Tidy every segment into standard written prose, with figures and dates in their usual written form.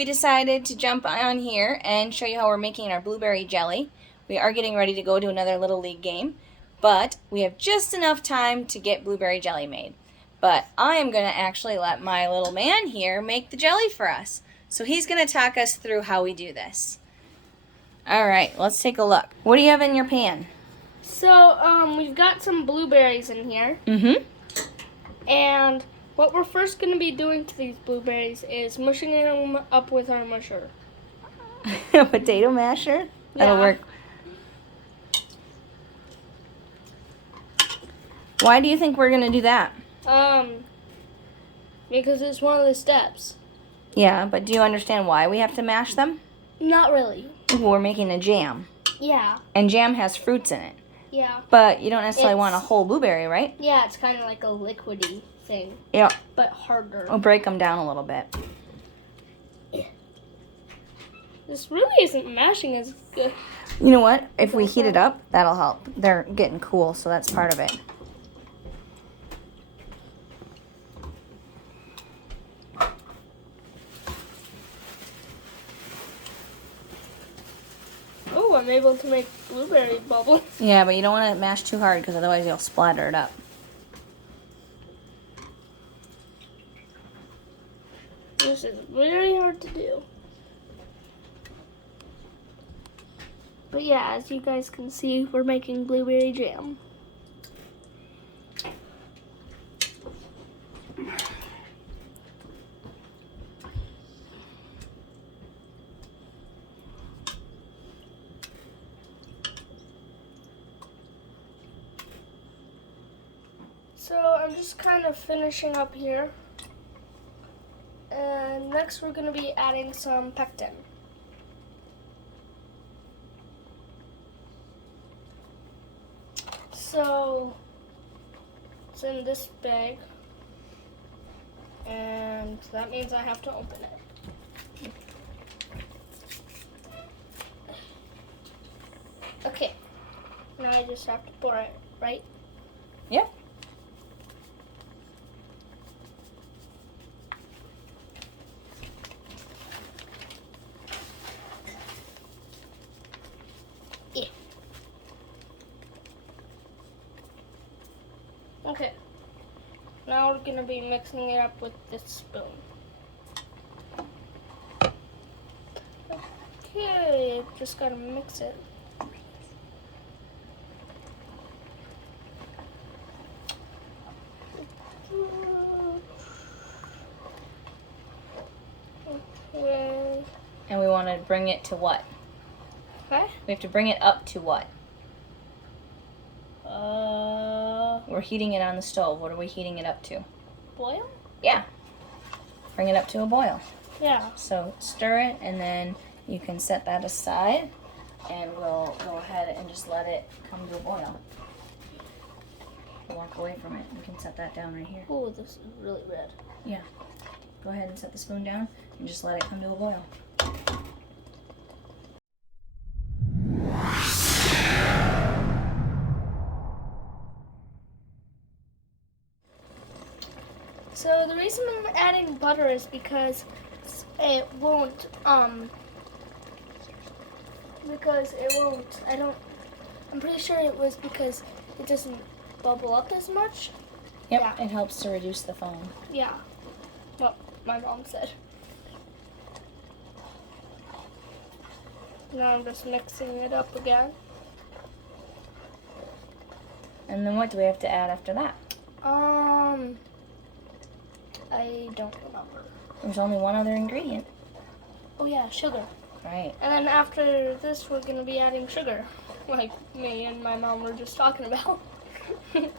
we decided to jump on here and show you how we're making our blueberry jelly. We are getting ready to go to another Little League game, but we have just enough time to get blueberry jelly made. But I am going to actually let my little man here make the jelly for us. So he's going to talk us through how we do this. All right, let's take a look. What do you have in your pan? So, we've got some blueberries in here. Mm-hmm. And what we're first going to be doing to these blueberries is mushing them up with our musher. A potato masher? That'll work. Why do you think we're going to do that? Because it's one of the steps. Yeah, but do you understand why we have to mash them? Not really. We're making a jam. Yeah. And jam has fruits in it. Yeah. But you don't necessarily want a whole blueberry, right? Yeah, it's kind of like a liquidy thing. Yeah. But harder. We'll break them down a little bit. This really isn't mashing as good. You know what? If we heat it up, that'll help. They're getting cool, so that's part of it. Oh, I'm able to make blueberry bubbles. Yeah, but you don't want to mash too hard because otherwise you'll splatter it up. This is very hard to do. But yeah, as you guys can see, we're making blueberry jam. So I'm just kind of finishing up here. And next we're going to be adding some pectin. So it's in this bag. And that means I have to open it. Okay. Now I just have to pour it, right? Yep. Okay, now we're going to be mixing it up with this spoon. Okay, just got to mix it. Okay. And we want to bring it to what? Okay. We have to bring it up to what? We're heating it on the stove. What are we heating it up to? Boil? Yeah. Bring it up to a boil. Yeah. So stir it, and then you can set that aside, and we'll go ahead and just let it come to a boil. Walk away from it. You can set that down right here. Oh, this is really red. Yeah. Go ahead and set the spoon down and just let it come to a boil. So the reason I'm adding butter is because it won't, I'm pretty sure it was because it doesn't bubble up as much. Yep, Yeah. It helps to reduce the foam. Yeah, what my mom said. Now I'm just mixing it up again. And then what do we have to add after that? I don't remember. There's only one other ingredient. Oh yeah, sugar. Right. And then after this, we're gonna be adding sugar, like me and my mom were just talking about. Would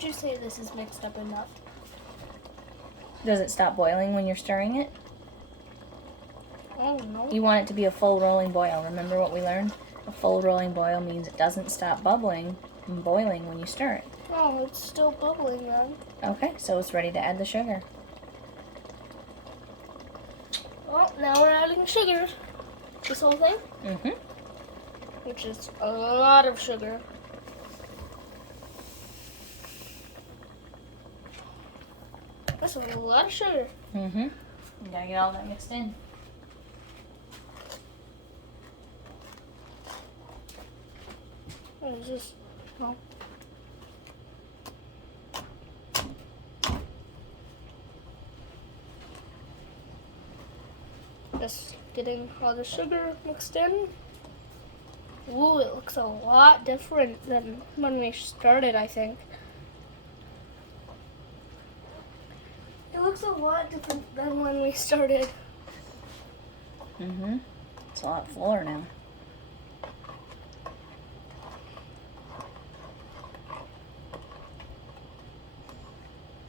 you say this is mixed up enough? Does it stop boiling when you're stirring it? Oh no. You want it to be a full rolling boil. Remember what we learned? A full rolling boil means it doesn't stop bubbling and boiling when you stir it. Oh, it's still bubbling then. Okay, so it's ready to add the sugar. Well, now we're adding sugar. This whole thing? Mm-hmm. Which is a lot of sugar. That's a lot of sugar. Mm-hmm. You gotta get all that mixed in. What is this? Oh. Just getting all the sugar mixed in. Ooh, it looks a lot different than when we started, I think. It looks a lot different than when we started. Mm-hmm. It's a lot fuller now.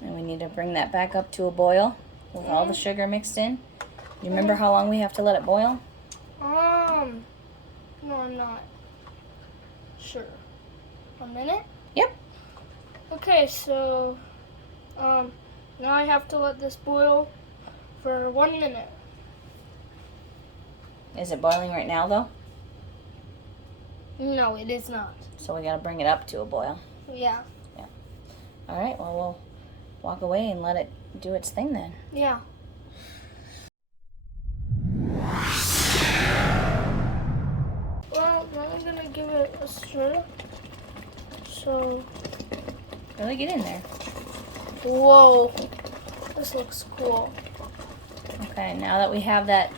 And we need to bring that back up to a boil with all the sugar mixed in. You remember how long we have to let it boil? No, I'm not sure. A minute? Yep. Okay, so, now I have to let this boil for 1 minute. Is it boiling right now though? No, it is not. So we gotta bring it up to a boil. Yeah. All right, well, we'll walk away and let it do its thing then. Yeah. Well, now I'm gonna give it a stir. So, Really get in there. whoa, this looks cool. Okay, now that we have that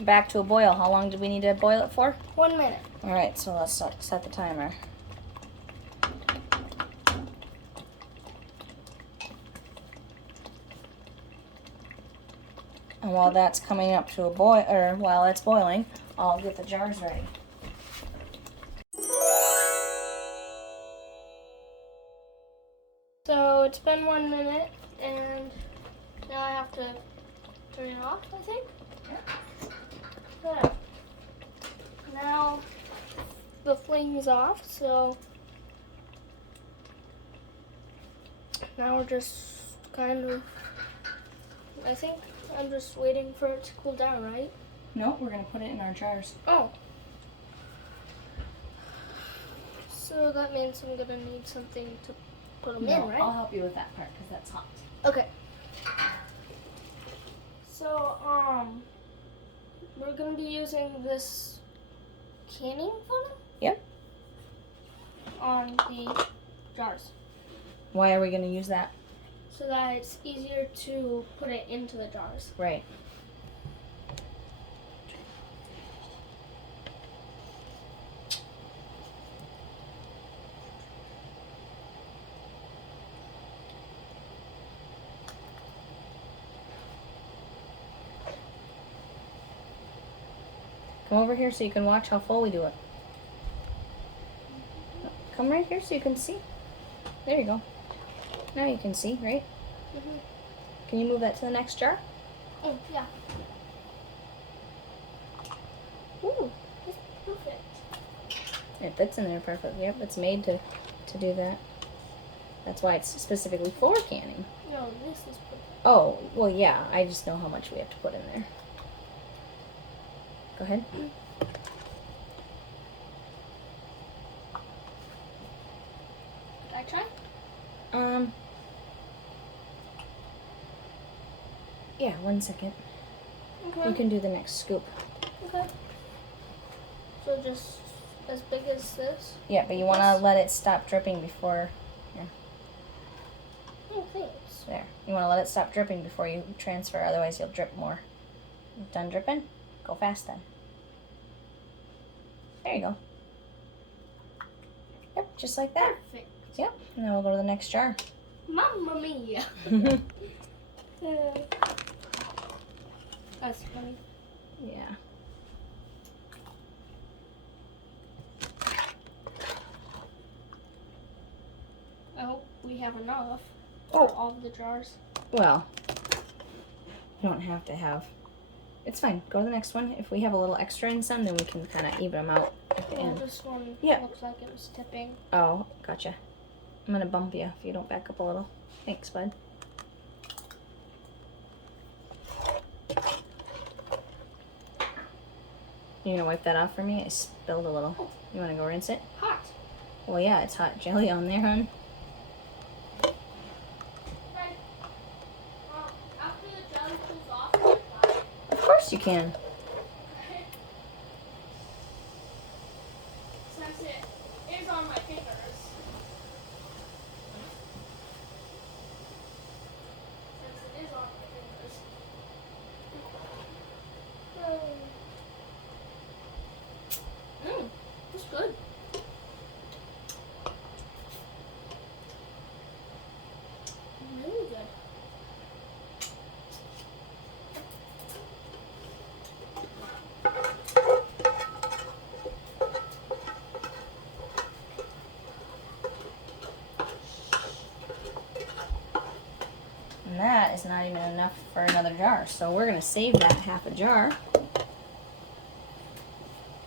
back to a boil, how long do we need to boil it for? 1 minute. All right, so let's set the timer. And while that's coming up to a boil, or while it's boiling, I'll get the jars ready. So it's been 1 minute, and now I have to turn it off, I think. Yeah. Now the flame is off, so now we're just kind of, I think I'm just waiting for it to cool down, right? Nope, we're gonna put it in our jars. Oh. So that means I'm gonna need something to put them in, right? I'll help you with that part because that's hot. Okay. So, we're gonna be using this canning funnel? Yep. On the jars, Why are we gonna use that? so that it's easier to put it into the jars. Right. Come over here so you can watch how full we do it. Come right here so you can see. There you go. Now you can see, right? Mhm. Can you move that to the next jar? Oh, yeah. Ooh, that's perfect. It fits in there perfectly. Yep, it's made to do that. That's why it's specifically for canning. No, this is perfect. Oh, well, yeah. I just know how much we have to put in there. Go ahead. Did I try? Yeah, 1 second. Okay. You can do the next scoop. Okay. So just as big as this? Yeah, but you want to let it stop dripping before. Oh, thanks. There. You want to let it stop dripping before you transfer, otherwise you'll drip more. Done dripping? Go fast then. There you go. Yep, just like that. Perfect. Yep. And then we'll go to the next jar. Mamma mia. That's funny. Yeah. I hope we have enough for all of the jars. Well, you don't have to have. It's fine. Go to the next one. If we have a little extra in some, then we can kind of even them out at the Oh, end. this one Yeah. looks like it was tipping. Oh, gotcha. I'm going to bump you if you don't back up a little. Thanks, bud. You gonna wipe that off for me? I spilled a little. You wanna go rinse it? Hot. Well, yeah, it's hot jelly on there, hon. After the jelly can. Since it is on my fingers. Since it is on my fingers. That's good. Really good. And that is not even enough for another jar. So we're going to save that half a jar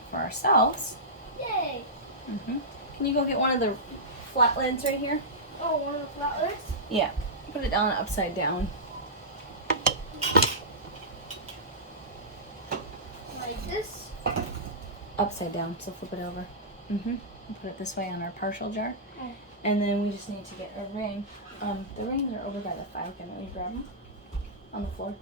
for ourselves. Yay! Can you go get one of the flat lids right here? Oh, one of the flat lids? Yeah. Put it on upside down. Like this? Upside down, so flip it over. And put it this way on our partial jar. Oh. And then we just need to get a ring. The rings are over by the fire. Can we grab them? On the floor.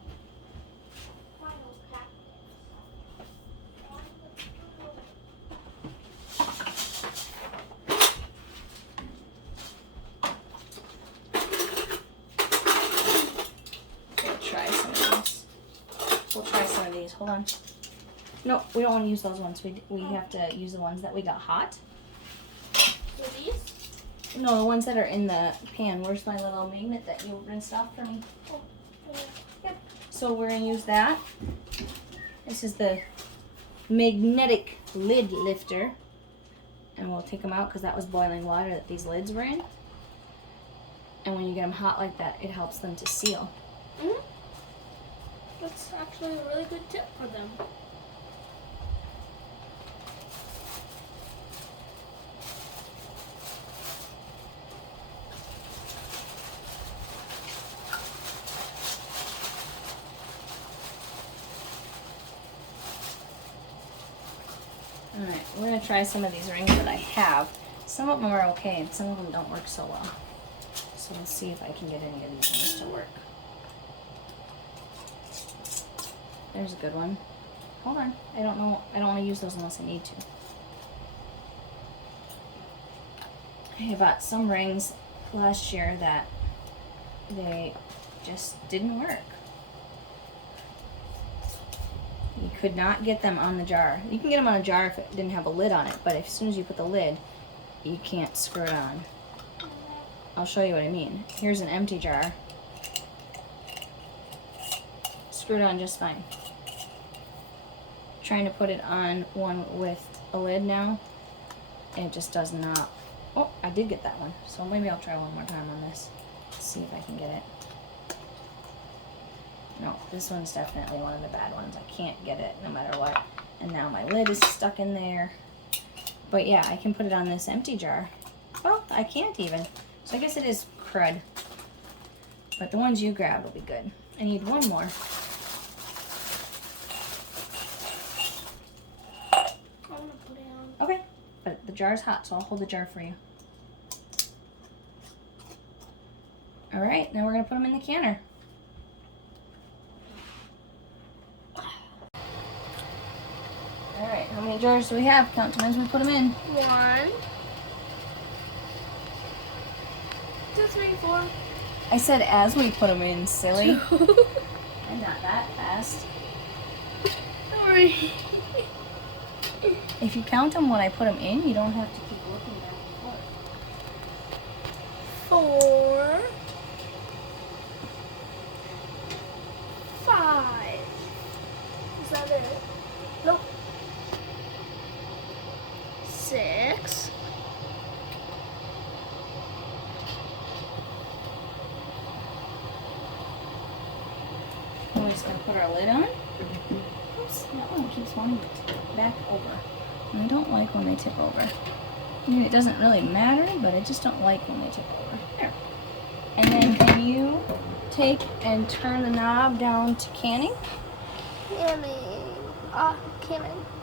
We'll try some of these. Hold on. No, we don't want to use those ones. We have to use the ones that we got hot. So these? No, the ones that are in the pan. Where's my little magnet that you rinsed off for me? Oh, yeah. Yep. So we're going to use that. This is the magnetic lid lifter. And we'll take them out because that was boiling water that these lids were in. And when you get them hot like that, it helps them to seal. That's actually a really good tip for them. Alright, we're going to try some of these rings that I have. Some of them are okay and some of them don't work so well. So let's see if I can get any of these ones to work. There's a good one. Hold on. I don't know. I don't want to use those unless I need to. I bought some rings last year that they just didn't work. You could not get them on the jar. You can get them on a jar if it didn't have a lid on it, but as soon as you put the lid, you can't screw it on. I'll show you what I mean. Here's an empty jar. Screw it on just fine. Trying to put it on one with a lid now, and it just does not. Oh, I did get that one, so maybe I'll try one more time on this. See if I can get it. No, this one's definitely one of the bad ones. I can't get it no matter what. And now my lid is stuck in there. But yeah, I can put it on this empty jar. Oh, I can't even. So I guess it is crud. But the ones you grabbed will be good. I need one more. I want to put it on. Okay, but the jar's hot, so I'll hold the jar for you. All right, now we're gonna put them in the canner. All right, how many jars do we have? Count them as we put them in. 1, 2, 3, 4. I said as we put them in, silly. 2. I'm not that fast. 3. If you count them when I put them in, you don't have to keep looking back and forth. 4. 5. Is that it? Nope. 6. 'We're just gonna put our lid on. Oops, that one keeps wanting to tip back over. And I don't like when they tip over. I mean, it doesn't really matter, but I just don't like when they tip over. There. And then can you take and turn the knob down to canning? Canning.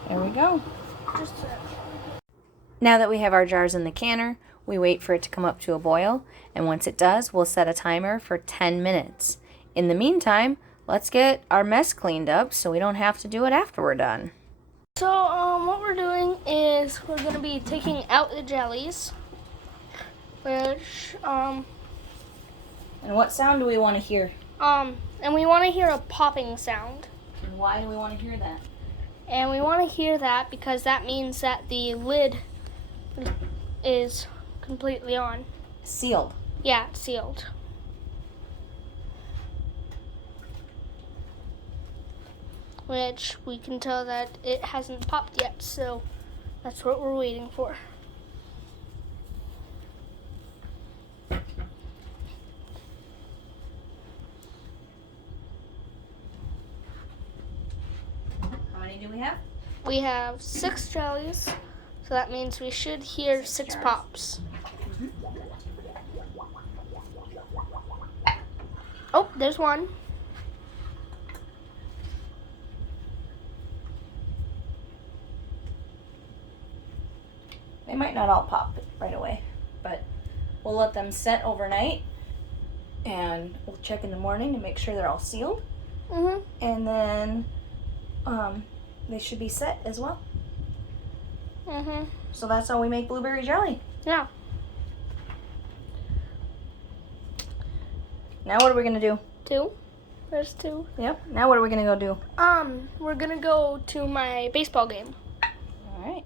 There we go. Just a... Now that we have our jars in the canner, we wait for it to come up to a boil. And once it does, we'll set a timer for 10 minutes. In the meantime, let's get our mess cleaned up so we don't have to do it after we're done. So, what we're doing is we're going to be taking out the jellies, which, And what sound do we want to hear? and we want to hear a popping sound. And why do we want to hear that? And we want to hear that because that means that the lid is completely on. Sealed. Yeah, it's sealed. Which we can tell that it hasn't popped yet, so that's what we're waiting for. How many do we have? We have 6 jellies, so that means we should hear 6 jars. pops. Oh, there's one. They might not all pop right away, but we'll let them set overnight and we'll check in the morning to make sure they're all sealed. Mhm. And then they should be set as well. Mhm. So that's how we make blueberry jelly. Yeah. Now what are we gonna do? 2. There's 2. Yep. Now what are we gonna go do? We're gonna go to my baseball game. All right.